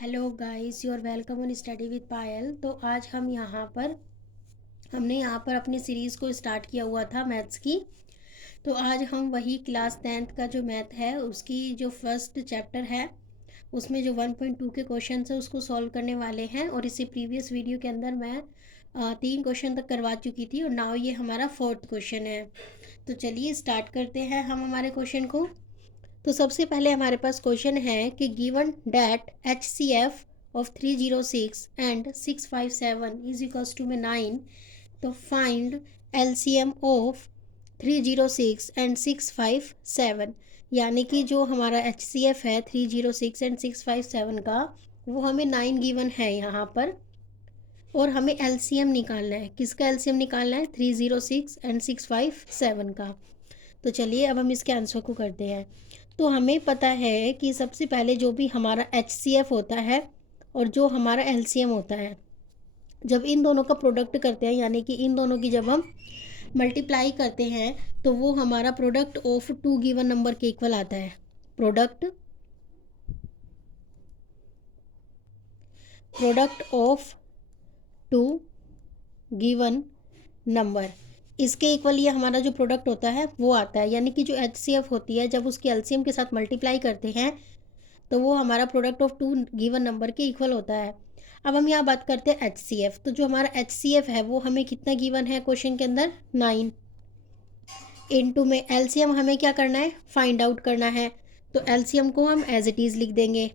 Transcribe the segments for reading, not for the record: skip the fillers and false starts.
Hello guys, you are welcome on study with Payal. तो आज हमने यहाँ पर अपनी सीरीज़ को स्टार्ट किया हुआ था मैथ्स की। तो आज हम वही क्लास 10th का जो मैथ है उसकी जो फर्स्ट चैप्टर है उसमें जो 1.2 के क्वेश्चन है उसको सॉल्व करने वाले हैं। और इसी प्रीवियस वीडियो के अंदर मैं 3 क्वेश्चन तक करवा चुकी थी और नाउ ये हमारा 4th क्वेश्चन है। तो चलिए स्टार्ट करते हैं हम हमारे क्वेश्चन को। तो सबसे पहले हमारे पास क्वेश्चन है कि given that HCF of 306 and 657 is equals to में 9। तो फाइंड LCM ऑफ 306 एंड 657। यानी कि जो हमारा HCF है 306 एंड 657 का वो हमें 9 गिवन है यहाँ पर। और हमें LCM निकालना है। किसका LCM निकालना है? 306 एंड 657 का। तो चलिए अब हम इसके आंसर को करते हैं। तो हमें पता है कि सबसे पहले जो भी हमारा HCF होता है और जो हमारा LCM होता है, जब इन दोनों का प्रोडक्ट करते हैं यानी कि इन दोनों की जब हम मल्टीप्लाई करते हैं तो वो हमारा प्रोडक्ट ऑफ 2 गिवन नंबर के इक्वल आता है। प्रोडक्ट ऑफ 2 गिवन नंबर, इसके इक्वल ये हमारा जो प्रोडक्ट होता है वो आता है। यानी कि जो HCF होती है जब उसकी LCM के साथ मल्टीप्लाई करते हैं तो वो हमारा प्रोडक्ट ऑफ 2 गिवन नंबर के इक्वल होता है। अब हम यहाँ बात करते हैं HCF। तो जो हमारा HCF है वो हमें कितना गिवन है क्वेश्चन के अंदर? 9। इनटू में LCM हमें क्या करना है? फाइंड आउट करना है। तो LCM को हम एज इट इज़ लिख देंगे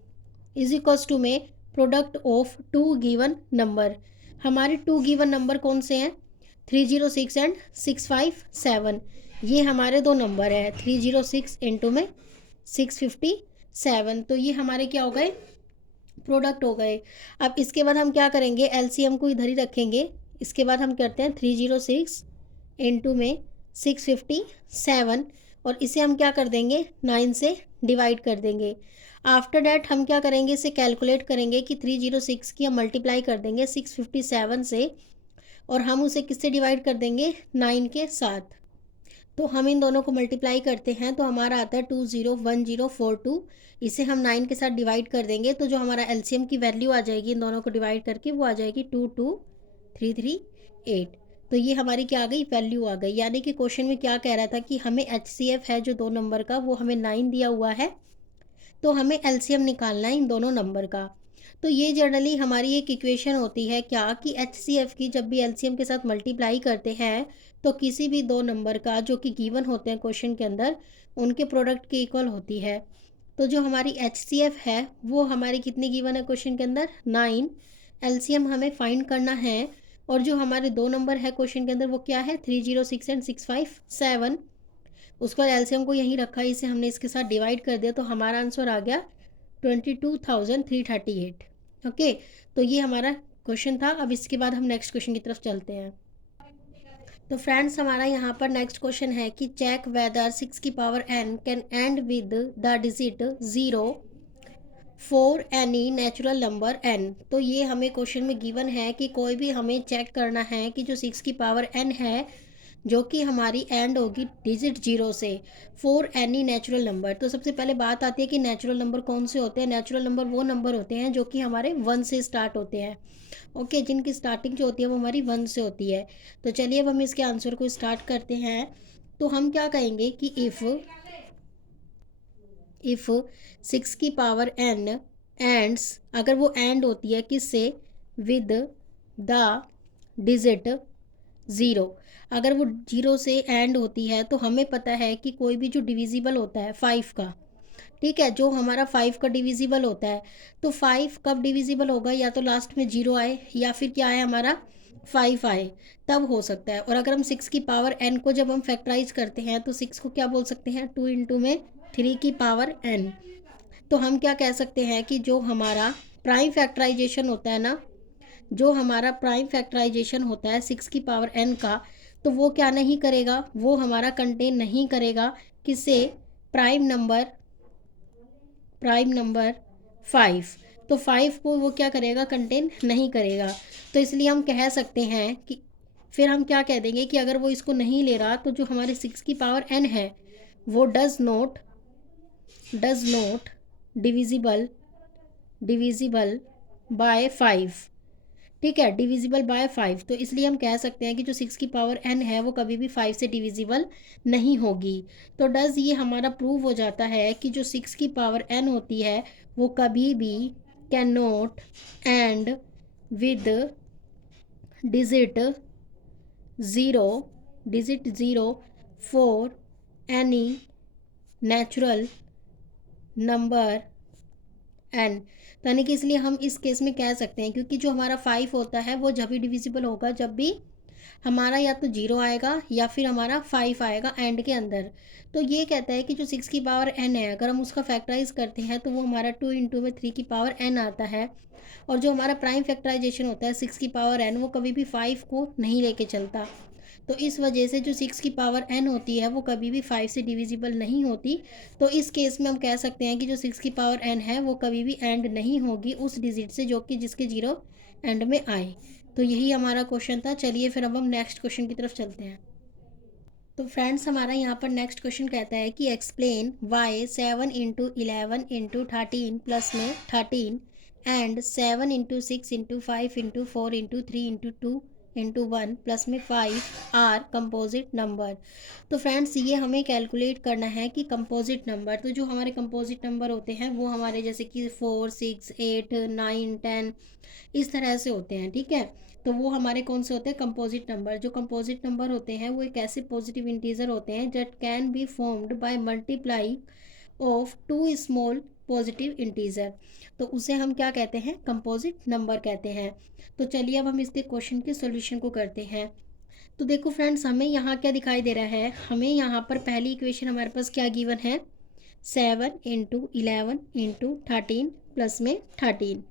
इज इक्वल्स टू में प्रोडक्ट ऑफ 2 गिवन नंबर। हमारे 2 गिवन नंबर कौन से हैं? 306 एंड 657। ये हमारे दो नंबर है 306 इंटू में 657। तो ये हमारे क्या हो गए? प्रोडक्ट हो गए। अब इसके बाद हम क्या करेंगे? LCM को इधर ही रखेंगे। इसके बाद हम करते हैं 306 इंटू में 657 और इसे हम क्या कर देंगे? 9 से डिवाइड कर देंगे। आफ्टर डैट हम क्या करेंगे? इसे कैलकुलेट करेंगे कि 306 की हम मल्टीप्लाई कर देंगे 657 से और हम उसे किससे डिवाइड कर देंगे? 9 के साथ। तो हम इन दोनों को मल्टीप्लाई करते हैं तो हमारा आता है 201042। इसे हम 9 के साथ डिवाइड कर देंगे तो जो हमारा LCM की वैल्यू आ जाएगी इन दोनों को डिवाइड करके वो आ जाएगी 22338। तो ये हमारी क्या आ गई? वैल्यू आ गई। यानी कि क्वेश्चन में क्या कह रहा था कि हमें HCF है जो 2 नंबर का वो हमें 9 दिया हुआ है, तो हमें LCM निकालना है इन दोनों नंबर का। तो ये जनरली हमारी एक इक्वेशन होती है क्या कि HCF की जब भी LCM के साथ मल्टीप्लाई करते हैं तो किसी भी दो नंबर का जो कि गिवन होते हैं क्वेश्चन के अंदर उनके प्रोडक्ट के इक्वल होती है। तो जो हमारी HCF है वो हमारी कितनी गिवन है क्वेश्चन के अंदर? 9। LCM हमें फाइंड करना है और जो हमारे दो नंबर है क्वेश्चन के अंदर वो क्या है? 306 एंड 657। उसके बाद LCM को यहीं रखा, इसे हमने इसके साथ डिवाइड कर दिया तो हमारा आंसर आ गया 22,338। ओके, तो ये हमारा क्वेश्चन था। अब इसके बाद हम नेक्स्ट क्वेश्चन की तरफ चलते हैं। तो फ्रेंड्स हमारा यहाँ पर नेक्स्ट क्वेश्चन है कि चेक वेदर 6 की power n can and with the digit 0 for any natural number n। तो ये हमें क्वेश्चन में गिवन है कि कोई भी हमें चेक करना है कि जो 6 की पावर n है जो कि हमारी एंड होगी डिजिट 0 से फॉर एनी नेचुरल नंबर। तो सबसे पहले बात आती है कि नेचुरल नंबर कौन से होते हैं? नेचुरल नंबर वो नंबर होते हैं जो कि हमारे 1 से स्टार्ट होते हैं। ओके, जिनकी स्टार्टिंग जो होती है वो हमारी 1 से होती है। तो चलिए अब हम इसके आंसर को स्टार्ट करते हैं। तो हम क्या कहेंगे कि इफ़ 6 की पावर n एंड्स, अगर वो एंड होती है किससे? With the digit 0। अगर वो 0 से एंड होती है तो हमें पता है कि कोई भी जो डिविजिबल होता है 5 का, ठीक है, जो हमारा 5 का डिविजिबल होता है, तो 5 कब डिविजिबल होगा? या तो लास्ट में 0 आए या फिर क्या आए हमारा 5 आए, तब हो सकता है। और अगर हम 6 की पावर n को जब हम फैक्टराइज करते हैं तो 6 को क्या बोल सकते हैं? 2 इंटू में 3 की पावर n। तो हम क्या कह सकते हैं कि जो हमारा प्राइम फैक्टराइजेशन होता है ना, जो हमारा प्राइम फैक्टराइजेशन होता है 6 की पावर n का, तो वो क्या नहीं करेगा? वो हमारा कंटेन नहीं करेगा किसे? Prime number 5। तो 5 को वो क्या करेगा? कंटेन नहीं करेगा। तो इसलिए हम कह सकते हैं कि फिर हम क्या कह देंगे कि अगर वो इसको नहीं ले रहा तो जो हमारे 6 की पावर n है वो does not divisible divisible by 5। ठीक है, डिविजिबल बाय 5, तो इसलिए हम कह सकते हैं कि जो 6 की पावर n है वो कभी भी 5 से डिविजिबल नहीं होगी। तो डज ये हमारा प्रूव हो जाता है कि जो 6 की पावर n होती है वो कभी भी can not and with digit zero digit zero for any natural number n। तो यानी कि इसलिए हम इस केस में कह सकते हैं, क्योंकि जो हमारा 5 होता है वो जब भी डिविजिबल होगा जब भी हमारा या तो 0 आएगा या फिर हमारा 5 आएगा एंड के अंदर। तो ये कहता है कि जो 6 की पावर n है अगर हम उसका फैक्टराइज करते हैं तो वो हमारा 2 इंटू में 3 की पावर n आता है। और जो हमारा प्राइम फैक्टराइजेशन होता है 6 की पावर n वो कभी भी 5 को नहीं लेके चलता। तो इस वजह से जो 6 की पावर n होती है वो कभी भी 5 से डिविजिबल नहीं होती। तो इस केस में हम कह सकते हैं कि जो 6 की पावर n है वो कभी भी एंड नहीं होगी उस डिजिट से जो कि जिसके 0 एंड में आए। तो यही हमारा क्वेश्चन था। चलिए फिर अब हम नेक्स्ट क्वेश्चन की तरफ चलते हैं। तो फ्रेंड्स हमारा यहाँ पर नेक्स्ट क्वेश्चन कहता है कि explain why 7 into 11 into 13 plus में 13 and 7 into 6 into 5 into 4 into 3 into 2 into 1 plus में 5 आर कंपोजिट नंबर। तो फ्रेंड्स ये हमें कैलकुलेट करना है कि कंपोजिट नंबर, तो जो हमारे कंपोजिट नंबर होते हैं वो हमारे जैसे कि 4 6 8 9 10 इस तरह से होते हैं। ठीक है, तो वो हमारे कौन से होते हैं, कंपोजिट नंबर। जो कंपोजिट नंबर होते हैं वो एक ऐसे पॉजिटिव इंटीजर होते हैं that can be formed by multiply of two small positive integer. तो उसे हम क्या कहते हैं, कंपोजिट नंबर कहते हैं। तो चलिए अब हम इसके क्वेश्चन के सॉल्यूशन को करते हैं। तो देखो फ्रेंड्स हमें यहाँ क्या दिखाई दे रहा है, हमें यहाँ पर पहली इक्वेशन हमारे पास क्या गिवन है, 7 इंटू 11 इंटू 13 प्लस में 13।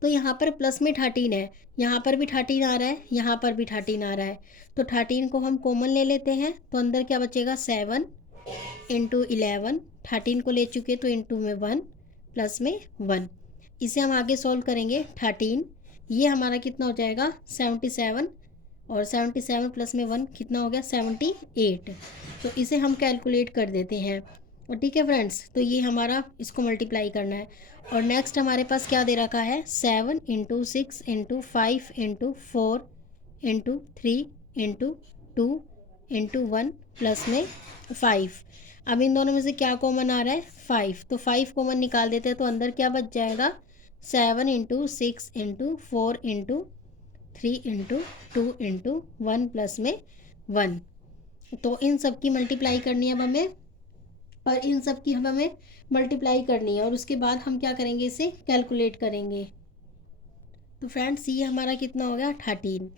तो यहाँ पर प्लस में 13 है, यहाँ पर भी 13 आ रहा है, यहाँ पर भी 13 आ रहा है। तो 13 को हम कॉमन ले लेते हैं तो अंदर क्या बचेगा, 7 इंटू 11, 13 को ले चुके तो इंटू में 1 प्लस में 1। इसे हम आगे सॉल्व करेंगे, 13 ये हमारा कितना हो जाएगा 77, और 77 प्लस में 1 कितना हो गया 78। तो इसे हम कैलकुलेट कर देते हैं। और ठीक है फ्रेंड्स, तो ये हमारा इसको मल्टीप्लाई करना है। और नेक्स्ट हमारे पास क्या दे रखा है, 7 into 6 into 5 into 4 into 3 into 2 into 1 plus में 5। अब इन दोनों में से क्या कॉमन आ रहा है, 5, तो 5 कॉमन निकाल देते हैं तो अंदर क्या बच जाएगा, 7 into 6 into 4 into 3 into 2 into 1 plus में 1। तो इन सब की मल्टीप्लाई करनी है अब हमें, और इन सब की हमें मल्टीप्लाई करनी है और उसके बाद हम क्या करेंगे, इसे कैलकुलेट करेंगे। तो फ्रेंड्स ये हमारा कितना हो गया 13।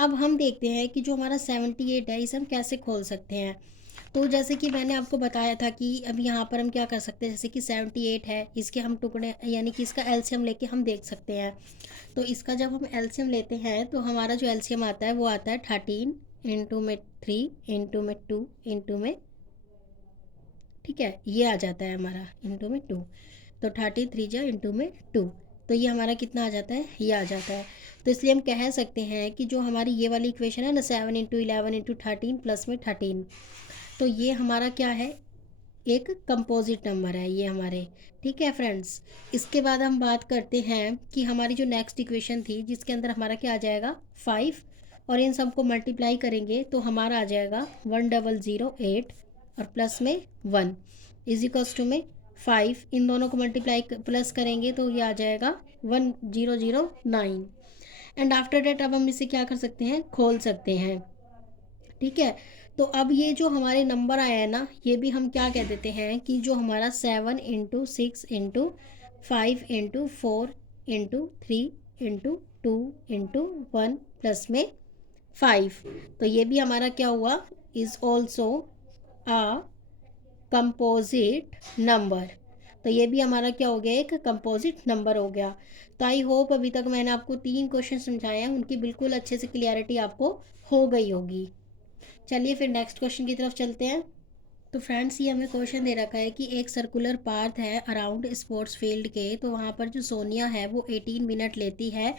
अब हम देखते हैं कि जो हमारा 78 है इसे हम कैसे खोल सकते हैं। तो जैसे कि मैंने आपको बताया था कि अब यहाँ पर हम क्या कर सकते हैं, जैसे कि 78 है, इसके हम टुकड़े यानी कि इसका एलसीएम लेके हम देख सकते हैं। तो इसका जब हम एलसीएम लेते हैं तो हमारा जो एलसीएम आता है वो आता है 13 इंटू में 3 इंटू में 2 इंटू में, ठीक है, ये आ जाता है हमारा इंटू में 2। तो 33 जा इंटू में 2, तो ये हमारा कितना आ जाता है, ये आ जाता है। तो इसलिए हम कह सकते हैं कि जो हमारी ये वाली इक्वेशन है ना, 7 इंटू 11 इंटू 13 प्लस में 13, तो ये हमारा क्या है, एक कंपोजिट नंबर है ये हमारे। ठीक है फ्रेंड्स, इसके बाद हम बात करते हैं कि हमारी जो नेक्स्ट इक्वेशन थी जिसके अंदर हमारा क्या आ जाएगा 5, और इन सबको मल्टीप्लाई करेंगे तो हमारा आ जाएगा 1008 और प्लस में 1 इज इक्वल्स टू में 5। इन दोनों को मल्टीप्लाई प्लस करेंगे तो ये आ जाएगा 1009। एंड आफ्टर डेट अब हम इसे क्या कर सकते हैं, खोल सकते हैं। ठीक है, तो अब ये जो हमारे नंबर आया है ना, ये भी हम क्या कह देते हैं कि जो हमारा 7 into 6 into 5 into 4 into 3 into 2 into 1 plus में 5, तो ये भी हमारा क्या हुआ, is also a composite number. तो ये भी हमारा क्या हो गया, एक कंपोजिट नंबर हो गया। तो आई होप अभी तक मैंने आपको 3 क्वेश्चन समझाए हैं, उनकी बिल्कुल अच्छे से क्लियरिटी आपको हो गई होगी। चलिए फिर नेक्स्ट क्वेश्चन की तरफ चलते हैं। तो फ्रेंड्स ये हमें क्वेश्चन दे रखा है कि एक सर्कुलर पाथ है अराउंड स्पोर्ट्स फील्ड के, तो वहाँ पर जो सोनिया है वो 18 मिनट लेती है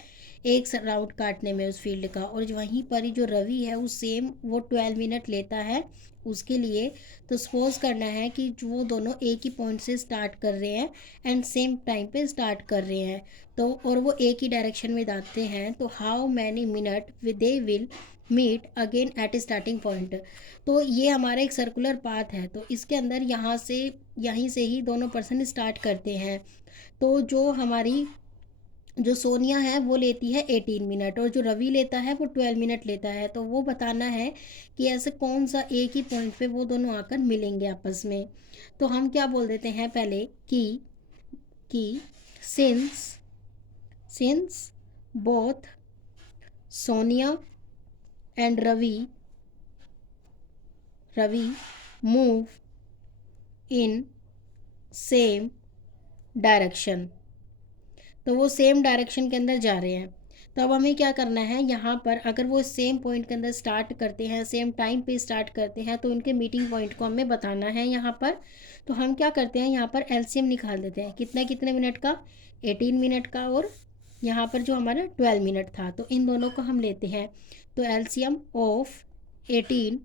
एक राउंड काटने में उस फील्ड का, और वहीं पर ही जो रवि है वो सेम वो 12 मिनट लेता है उसके लिए तो सपोज करना है कि वो दोनों एक ही पॉइंट से स्टार्ट कर रहे हैं एंड सेम टाइम पे स्टार्ट कर रहे हैं, तो और वो एक ही डायरेक्शन में जाते हैं, तो how many minute they will meet again at starting point. तो ये हमारा एक सर्कुलर पाथ है, तो इसके अंदर यहीं से ही दोनों पर्सन स्टार्ट करते हैं। तो जो सोनिया है वो लेती है 18 मिनट और जो रवि लेता है वो 12 मिनट लेता है। तो वो बताना है कि ऐसे कौन सा एक ही पॉइंट पे वो दोनों आकर मिलेंगे आपस में। तो हम क्या बोल देते हैं पहले कि since both Sonia and Ravi move in same direction, तो वो सेम डायरेक्शन के अंदर जा रहे हैं। तो अब हमें क्या करना है, यहाँ पर अगर वो सेम पॉइंट के अंदर स्टार्ट करते हैं, सेम टाइम पे स्टार्ट करते हैं, तो उनके मीटिंग पॉइंट को हमें बताना है यहाँ पर। तो हम क्या करते हैं, यहाँ पर एलसीएम निकाल देते हैं। कितने मिनट का, 18 मिनट का, और यहाँ पर जो हमारा 12 मिनट था, तो इन दोनों को हम लेते हैं। तो एलसीएम ऑफ 18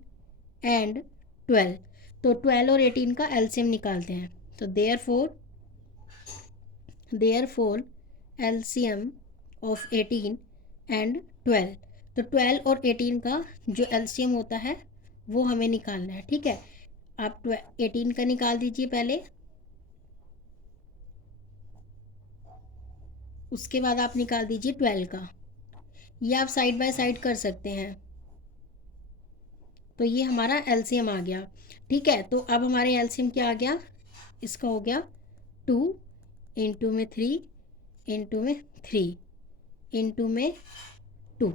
एंड 12, तो 12 और 18 का एलसीएम निकालते हैं। तो देयरफॉर LCM ऑफ 18 एंड 12, तो 12 और 18 का जो LCM होता है वो हमें निकालना है। ठीक है, आप 18 का निकाल दीजिए पहले, उसके बाद आप निकाल दीजिए 12 का। ये आप साइड बाय साइड कर सकते हैं। तो ये हमारा LCM आ गया। ठीक है, तो अब हमारे LCM क्या आ गया, इसका हो गया 2 इंटू में 3 इंटू में 3 इंटू में 2।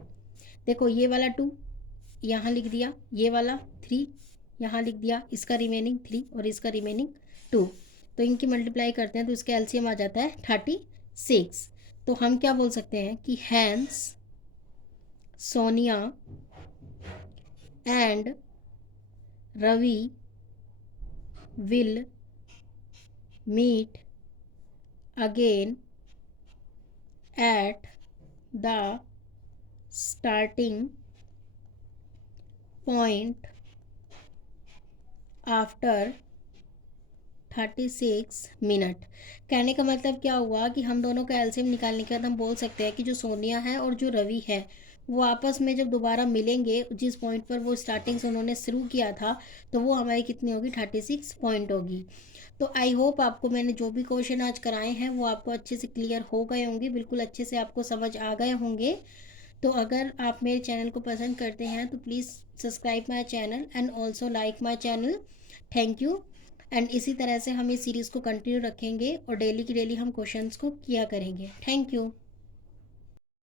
देखो ये वाला 2 यहाँ लिख दिया, ये वाला 3 यहाँ लिख दिया, इसका रिमेनिंग 3 और इसका रिमेनिंग 2। तो इनकी मल्टीप्लाई करते हैं तो इसका एलसीएम आ जाता है 36। तो हम क्या बोल सकते हैं कि hence Sonia and Ravi will meet again at the starting point after 36 minute. कहने का मतलब क्या हुआ कि हम दोनों का एलसीएम निकालने के बाद हम बोल सकते हैं कि जो सोनिया है और जो रवि है वो आपस में जब दोबारा मिलेंगे, जिस पॉइंट पर वो स्टार्टिंग से उन्होंने शुरू किया था, तो वो हमारी कितनी होगी, 36 पॉइंट होगी। तो आई होप आपको मैंने जो भी क्वेश्चन आज कराए हैं वो आपको अच्छे से क्लियर हो गए होंगे, बिल्कुल अच्छे से आपको समझ आ गए होंगे। तो अगर आप मेरे चैनल को पसंद करते हैं तो please subscribe my channel and also like my channel. Thank you. And इसी तरह से हम इस सीरीज़ को कंटिन्यू रखेंगे और डेली की डेली हम क्वेश्चंस को किया करेंगे। Thank you.